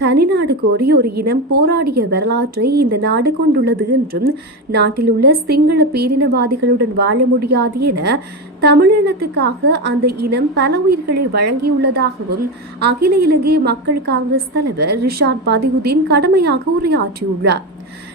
தனிநாடு கோரி ஒரு இனம் போராடிய வரலாற்றை இந்த நாடு கொண்டுள்ளது என்றும் நாட்டில் உள்ள சிங்கள பேரினவாதிகளுடன் வாழ முடியாது என தமிழினத்துக்காக அந்த இனம் பல உயிர்களை வழங்கியுள்ளதாகவும் அகில இலங்கை மக்கள் காங்கிரஸ் தலைவர் ரிஷாட் பதியுதீன் கடமையாக உரையாற்றியுள்ளார்.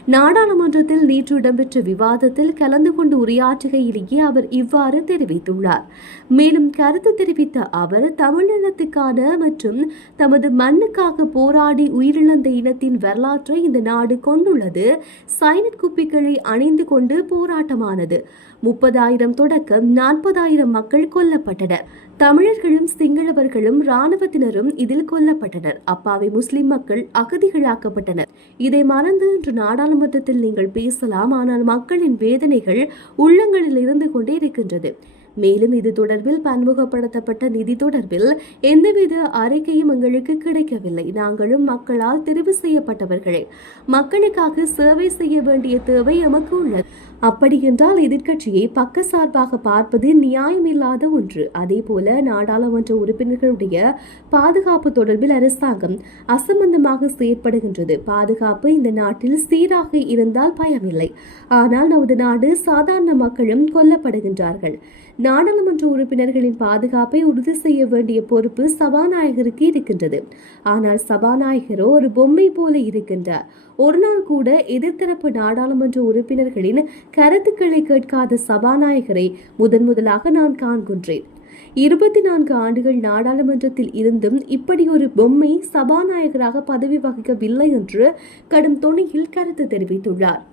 நாடாளுமன்றத்தில் நேற்று இடம்பெற்ற விவாதத்தில் கலந்து கொண்டு உரையாற்றுகையிலேயே அவர் இவ்வாறு தெரிவித்துள்ளார். மேலும் கருத்து தெரிவித்த அவர் தமிழினத்துக்கான மற்றும் தமது மண்ணுக்காக போராடி உயிரிழந்த இனத்தின் வரலாற்றை இந்த நாடு கொண்டுள்ளது. சைனட் குப்பிகளை அணிந்து கொண்டு போராட்டமானது. முப்பதாயிரம் தொடக்கம் நாற்பதாயிரம் மக்கள் கொல்லப்பட்டனர். தமிழர்களும் சிங்களவர்களும் இராணுவத்தினரும் இதில் கொல்லப்பட்டனர். அப்பாவி முஸ்லிம் மக்கள் அகதிகளாக்கப்பட்டனர். இதை மறந்து இன்று நாடாளுமன்றத்தில் நீங்கள் பேசலாம் ஆனால் மக்களின் வேதனைகள் உள்ளங்களில் இருந்து கொண்டே இருக்கின்றது. மேலும் இது தொடர்பில் பன்முகப்படுத்தப்பட்ட நிதி தொடர்பில் எந்தவித அறிக்கையும் எங்களுக்கு கிடைக்கவில்லை. நாங்களும் மக்களால் தெரிவு செய்யப்பட்டவர்களே. மக்களுக்காக சேவை செய்ய வேண்டிய தேவை எமக்கு உள்ளது. அப்படியென்றால் எதிர்க்கட்சியை பக்கசார்பாக பார்ப்பது நியாயமில்லாத ஒன்று. அதேபோல நாடாளுமன்ற உறுப்பினர்களுடைய பாதுகாப்பு தொடர்பில் அரசாங்கம் அசம்பந்தமாக செயற்படுகின்றது. பாதுகாப்பு இந்த நாட்டில் சீராக இருந்தால் பயமில்லை. ஆனால் நமது நாடு சாதாரண மக்களும் கொல்லப்படுகின்றார்கள். நாடாளுமன்ற உறுப்பினர்களின் பாதுகாப்பை உறுதி செய்ய வேண்டிய பொறுப்பு சபாநாயகருக்கு இருக்கின்றது. ஆனால் சபாநாயகரோ ஒரு பொம்மை போல இருக்கின்றார் ஒரு நாள் கூட எதிர்த்தரப்பு நாடாளுமன்ற உறுப்பினர்களின் கருத்துக்களை கேட்காத சபாநாயகரை முதன் முதலாக நான் காண்கின்றேன். இருபத்தி நான்கு ஆண்டுகள் நாடாளுமன்றத்தில் இருந்தும் இப்படி ஒரு பொம்மை சபாநாயகராக பதவி வகிக்கவில்லை என்று கடும் துணியில் கருத்து தெரிவித்துள்ளார்.